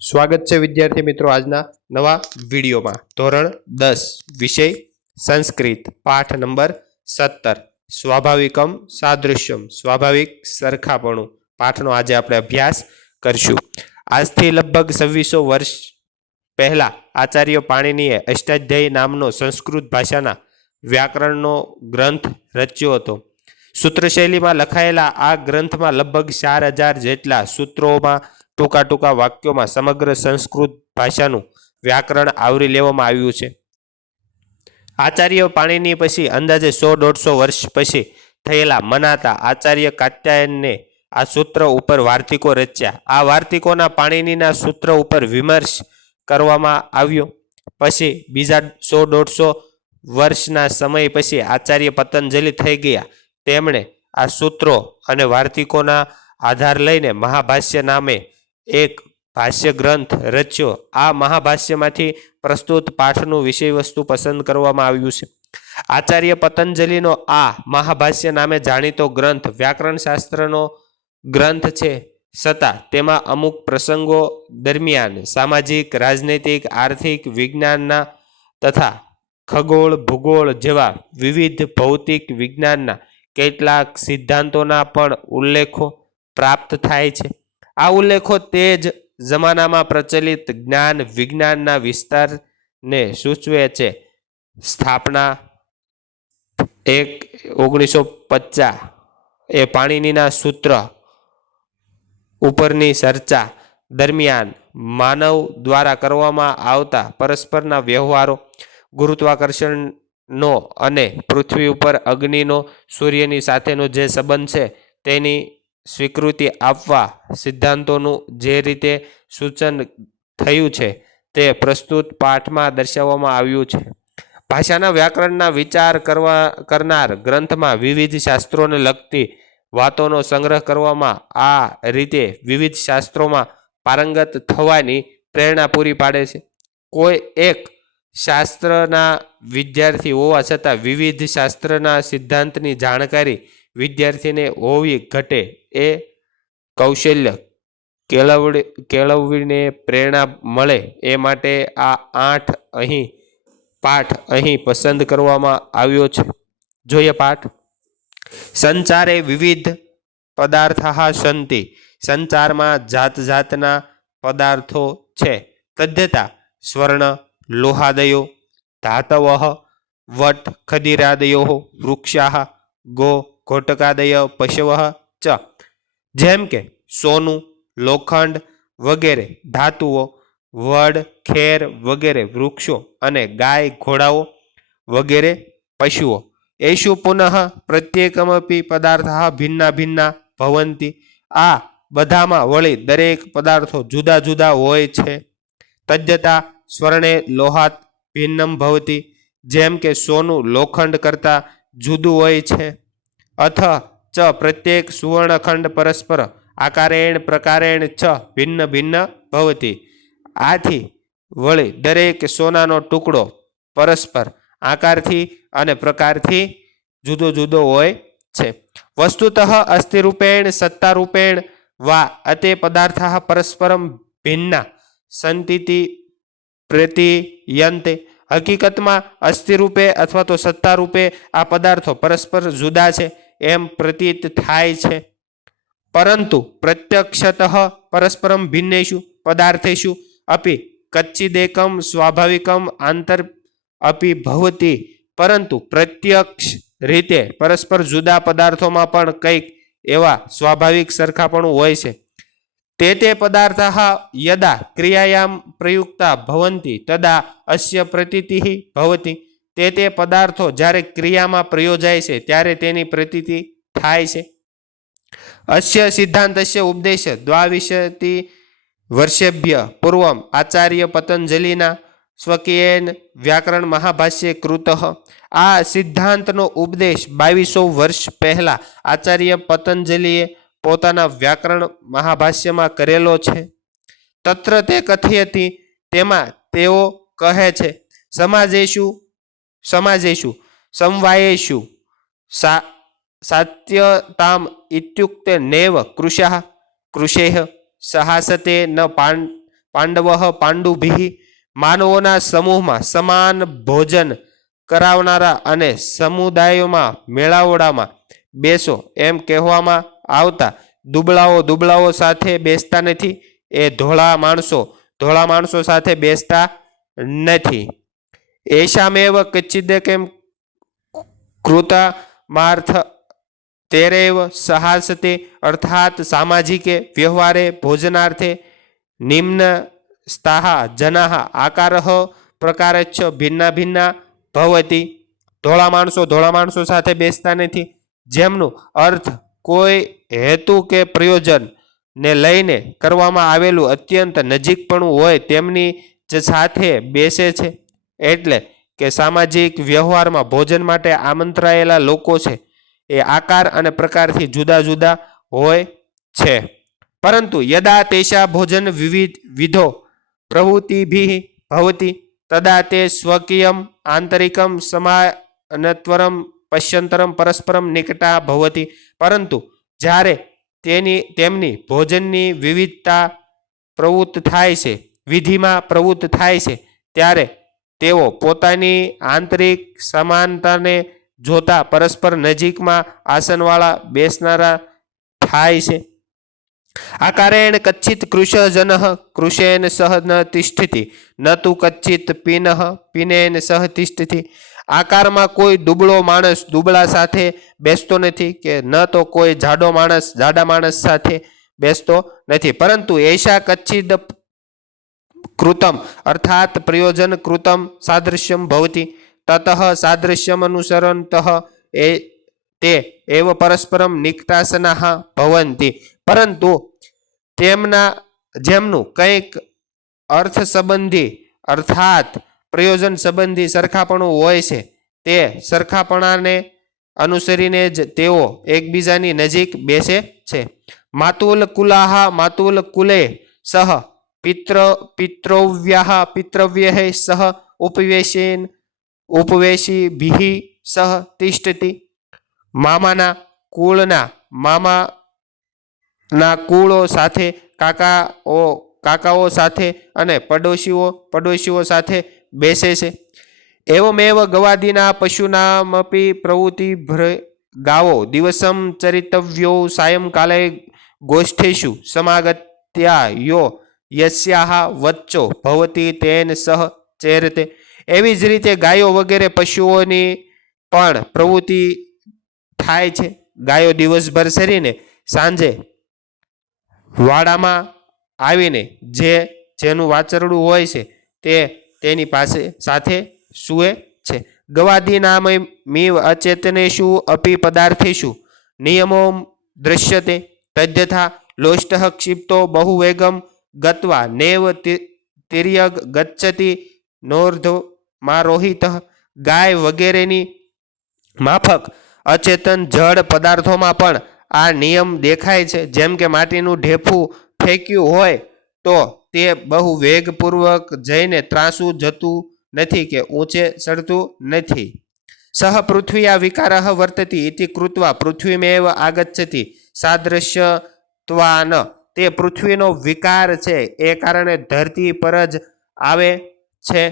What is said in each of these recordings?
સ્વાગત છે વિદ્યાર્થી મિત્રો આજના નવા વિડીયોમાં ધોરણ 10 વિષય સંસ્કૃત પાઠ નંબર 17 સ્વાભાવિકમ સાદૃશ્યમ સ્વાભાવિક સરખાપણું પાઠનો આજે આપણે અભ્યાસ કરશું। આજથી લગભગ 2600 વર્ષ પહેલા આચાર્ય પાણિનીએ અષ્ટાધ્યાયી નામનો સંસ્કૃત ભાષાના વ્યાકરણનો ગ્રંથ રચ્યો હતો। સૂત્રશૈલીમાં લખાયેલા આ ગ્રંથમાં લગભગ 4000 જેટલા સૂત્રોમાં ટૂંકા ટૂંકા વાક્યોમાં સમગ્ર સંસ્કૃત ભાષાનું વ્યાકરણ આવરી લેવામાં આવ્યું છે। આચાર્ય પાણિની પછી અંદાજે 100-150 વર્ષ પછી થયેલા મનાતા આચાર્ય કાત્યાયનને આ સૂત્ર ઉપર વાર્તિકો રચ્યા। આ વાર્તિકોના પાણિનીના સૂત્ર ઉપર વિમર્શ કરવામાં આવ્યો। પછી બીજા 100-150 વર્ષના સમય પછી આચાર્ય પતંજલિ થઈ ગયા। તેમણે આ સૂત્રો અને વાર્તિકોના આધાર લઈને મહાભાષ્ય નામે એક ભાષ્ય ગ્રંથ રચ્યો। આ મહાભાષ્યમાંથી પ્રસ્તુત પાઠનું વિષય વસ્તુ પસંદ કરવામાં આવ્યું છે। આચાર્ય પતંજલિનો આ મહાભાષ્ય નામે જાણીતો ગ્રંથ વ્યાકરણ શાસ્ત્રનો ગ્રંથ છે, છતાં તેમાં અમુક પ્રસંગો દરમિયાન સામાજિક, રાજનૈતિક, આર્થિક, વિજ્ઞાનના તથા ખગોળ, ભૂગોળ જેવા વિવિધ ભૌતિક વિજ્ઞાનના કેટલાક સિદ્ધાંતોના પણ ઉલ્લેખો પ્રાપ્ત થાય છે। આ ઉલ્લેખો તે જ જમાનામાં પ્રચલિત જ્ઞાન વિજ્ઞાનના વિસ્તારને સૂચવે છે। સ્થાપના 1950 એ પાણિનીના સૂત્ર ઉપરની ચર્ચા દરમિયાન માનવ દ્વારા કરવામાં આવતા પરસ્પરના વ્યવહારો, ગુરુત્વાકર્ષણનો અને પૃથ્વી ઉપર અગ્નિનો સૂર્યની સાથેનો જે સંબંધ છે તેની સ્વીકૃતિ આપવા સિદ્ધાંતોનું જે રીતે સૂચન થયું છે તે પ્રસ્તુત પાઠમાં દર્શાવવામાં આવ્યું છે। ભાષાના વ્યાકરણના વિચાર કરનાર ગ્રંથમાં વિવિધ શાસ્ત્રોને લગતી વાતોનો સંગ્રહ કરવામાં આ રીતે વિવિધ શાસ્ત્રોમાં પારંગત થવાની પ્રેરણા પૂરી પાડે છે। કોઈ એક શાસ્ત્રના વિદ્યાર્થી હોવા છતાં વિવિધ શાસ્ત્રના સિદ્ધાંતની જાણકારી વિદ્યાર્થીને હોવી ઘટે એ કૌશલ્ય કેળવવીને પ્રેરણા મળે એ માટે આ 8 પાઠ અહીં પસંદ કરવામાં આવ્યો છે। જોઈએ પાઠ। સંચારે વિવિધ પદાર્થાઃ સંતિ, સંચારમાં જાત જાતના પદાર્થો છે। તદ્યથા સ્વર્ણ લોહાદયો, ધાતવઃ વટ ખદિરાદયો, વૃક્ષાઃ ગો ઘોટકાદય પશવઃ ચ। જેમ કે સોનું, લોખંડ વગેરે ધાતુઓ, વડ, ખેર વગેરે વૃક્ષો અને ગાય ઘોડાઓ વગેરે પશુઓ। એષુ પુનઃ પ્રત્યેકમપી પદાર્થાઃ ભિન્ના ભિન્ના ભવન્તિ, આ બધામાં વળી દરેક પદાર્થો જુદા જુદા હોય છે। તદ્યથા સ્વર્ણે લોહાત ભિન્નમ ભવતિ, જેમ કે સોનું લોખંડ કરતાં જુદું હોય છે। અથ ચ પ્રત્યેક સુવર્ણખંડ પરસ્પર આકારેણ પ્રકારેણ ચ ભિન્ન ભિન્ન ભવતિ, આથી વળી દરેક સોનાનો ટુકડો પરસ્પર આકારથી અને પ્રકારથી જુદો જુદો હોય છે। વસ્તુતઃ અસ્થિરૂપેણ સત્તારૂપેણ વા અતે પદાર્થાઃ પરસ્પરમ ભિન્ના સંતિતિ પ્રતીયન્તે, હકીકતમાં અસ્થિરૂપે અથવા તો સત્તારૂપે આ પદાર્થો પરસ્પર જુદા છે એમ પ્રતીત થાય છે। પરંતુ પ્રત્યક્ષતઃ પરસ્પરમ ભિન્નેષુ પદાર્થેષુ અપી કચ્ચિદેકમ સ્વાભાવિકમ આંતર અપી ભવતિ, પરંતુ પ્રત્યક્ષ રીતે પરસ્પર જુદા પદાર્થોમાં પણ કંઈક એવા સ્વાભાવિક સરખાપણું હોય છે। તે પદાર્થાઃ યદા ક્રિયાયામ પ્રયુક્તા ભવન્તિ તદા અસ્ય પ્રતીતિઃ ભવતિ, તે પદાર્થો જ્યારે ક્રિયામાં પ્રયોજાય છે ત્યારે તેની પ્રતીતિ થાય છે। અસ્ય સિદ્ધાંતસ્ય ઉપદેશ દ્વાવિંશતિ વર્ષેભ્ય પૂર્વમ આચાર્ય પતંજલિના સ્વકીયેન વ્યાકરણ મહાભાષ્ય કૃતઃ, આ સિદ્ધાંતનો ઉપદેશ 2200 વર્ષ પહેલા આચાર્ય પતંજલિએ પોતાના વ્યાકરણ મહાભાષ્યમાં કરેલો છે। તત્ર તે કથયતિ, તેમાં તેઓ કહે છે સમાજેષુ સમવાયેષુ સાત્યતામ ઇત્યુક્તે નૈવ કૃશઃ કૃષેઃ સહાસતે ન પાંડવઃ પાંડુભિઃ માનવોના સમૂહમાં સમાન ભોજન કરાવનારા અને સમુદાયોમાં મેળાવડામાં બેસો એમ કહેવામાં આવતા દુબળાઓ સાથે બેસતા નથી. એ ધોળા માણસો સાથે બેસતા નથી. એશામેવ કચ્છિદકેમ કૃતમાર્થ તેરેવ સહાસતે અર્થાત સામાજિકે વ્યવહારે ભોજનાર્થે નિમ્નસ્તાહ જનાહ આકારઃ પ્રકારચ્છ ભિન્ના ભિન્ના ભવતી. ધોળા માણસો સાથે બેસતા નથી. જેમનું અર્થ કોઈ હેતુ કે પ્રયોજન ને લઈને કરવામાં આવેલું અત્યંત નજીકપણું હોય તેમની જ સાથે બેસે છે. એટલે કે સામાજિક વ્યવહારમાં ભોજન માટે આમંત્રાયેલા લોકો છે એ આકાર અને પ્રકારથી જુદા જુદા હોય છે. પરંતુ યદા તેષા ભોજન વિધો પ્રવૃત્તિભિઃ ભવતી તદા તે સ્વકીયમ આંતરિકમ સમાનત્વરમ પશ્યંતરમ પરસ્પરમ નિકટા ભવતી. પરંતુ જ્યારે તેમની ભોજનની વિવિધતા વિધિમાં પ્રવૃત્ત થાય છે ત્યારે તેઓ પોતાની આંતરિક સમાનતાને જોતા પરસ્પર નજીકમાં આસનવાળા બેસનારા થાય છે. આકારેણ કચ્છિત કૃશજન કૃશેન સહ ન તિષ્ઠતિ ન તુ કચ્છિત પીનેન સહ તિષ્ઠતિ. આકારમાં કોઈ દુબળો માણસ દુબળા સાથે બેસતો નથી કે ન તો કોઈ જાડો માણસ જાડા માણસ સાથે બેસતો નથી. પરંતુ એશા કચ્છિદ કૃતમ અર્થાત પ્રયોજન કૃતમ સાદૃશ્યમ ભવતી તતઃ સાદૃશ્યમ અનુસરંતઃ તે એવ પરસ્પરમ નિકટાસનાઃ ભવંતી. પરંતુ જેમનું કંઈક અર્થ સંબંધી અર્થાત પ્રયોજન સંબંધી સરખાપણું હોય છે તે સરખાપણાને અનુસરીને જ તેઓ એકબીજાની નજીક બેસે છે. માતુલ કુલે સહ પિતૃવ્યઃ સહ ઉપવેશીભિઃ સહ તિષ્ઠતિ. મામાના કુળો સાથે કાકાઓ સાથે અને પડોશીઓ સાથે બેસે છે. એવમેવ ગવાદીના પશુનામપી પ્રવૃત્તિ ગાવો દિવસમ ચરિતવ્યો સાયંકાલે ગોષ્ઠેષુ સમાગત્યા યો યસ્યાહ વચ્ચો ભવતી તેન સહ ચેરતે. એવી જ રીતે ગાયો વગેરે પશુઓની પણ પ્રવૃત્તિ થાય છે. ગાયો દિવસભર સરીને સાંજે વાડામાં આવીને જેનું વાચરડું હોય છે તે તેની સાથે સૂએ છે. ગવાદી નામ મીવ અચેતનેષુ અપી પદાર્થેષુ નિયમો દૃશ્યતે તદ્યથા લોષ્ટઃ ક્ષિપ્તો બહુવેગમ ગત્વા નેવ તિર્યગ ગચ્છતિ નોર્ધમારોહિતઃ. ગાય વગેરેની માફક અચેતન જડ પદાર્થોમાં પણ આ નિયમ દેખાય છે. જેમ કે માટીનું ઢેફું ફેંક્યું હોય તો તે બહુ વેગપૂર્વક જઈને ત્રાસું જતું નથી કે ઊંચે ચડતું નથી. સહ પૃથ્વીયા વિકારઃ વર્તતી ઇતિ કૃત્વા પૃથ્વીમેવ આગચ્છતિ સાદૃશ્યત્વાન. તે પૃથ્વીનો વિકાર છે એ કારણે ધરતી પર જ આવે છે.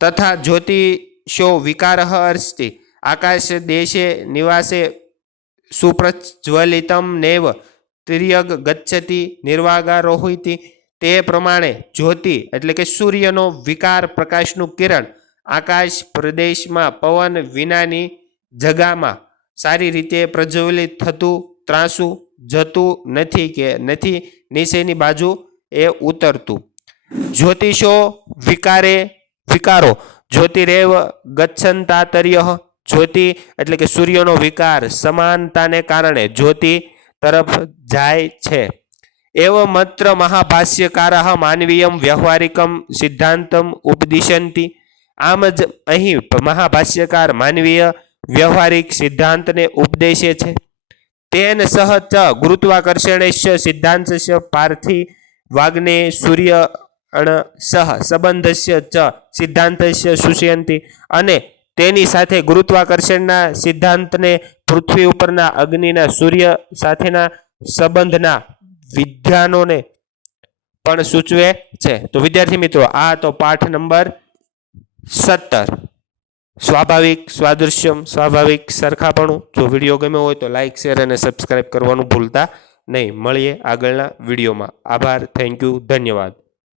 તથા જ્યોતિષો વિકારઃ અસ્તિ આકાશ દેશે નિવાસે સુપ્રજ્વલિતમ નેવ તિર્યગ ગચ્છતિ નિર્વાગારોહિતિ. તે પ્રમાણે જ્યોતિ એટલે કે સૂર્યનો વિકાર પ્રકાશનું કિરણ આકાશ પ્રદેશમાં પવન વિનાની જગામાં સારી રીતે પ્રજ્વલિત થતું ત્રાસું જતું નથી કે નથી નીચેની બાજુ એ ઉતરતું. જ્યોતિષો વિકારો જ્યોતિરેવ ગચ્છન્તાતર્યઃ. જ્યોતિ એટલે કે સૂર્યનો વિકાર સમાનતાને કારણે જ્યોતિ તરફ જાય છે. એવ મત્ર મહાભાષ્યકારઃ માનવીયમ વ્યવહારિકમ સિદ્ધાંતમ ઉપદિશંતિ. આમ જ અહીં મહાભાષ્યકાર માનવીય વ્યવહારિક સિદ્ધાંતને ઉપદેશે છે. તેન સહ ચ ગુરુત્વાકર્ષણસ્ય સિદ્ધાંતસ્ય પાર્થિવાગ્ને સૂર્ય સહ સંબંધસ્ય ચ સિદ્ધાંતસ્ય સૂચયંતિ. અને તેની સાથે ગુરુત્વાકર્ષણના સિદ્ધાંતને પૃથ્વી ઉપરના અગ્નિના સૂર્ય સાથેના સંબંધના વિદ્યાનોને પણ સૂચવે છે. તો વિદ્યાર્થી મિત્રો આ તો પાઠ નંબર 17 સ્વાભાવિક, સ્વાદૃશ્યમ, સ્વાભાવિક, સરખાપણું. જો વિડીયો ગમ્યો હોય તો લાઇક, શેર અને સબસ્ક્રાઇબ કરવાનું ભૂલતા નહીં. મળીએ આગળના વિડીયોમાં. આભાર, થેન્ક યુ, ધન્યવાદ.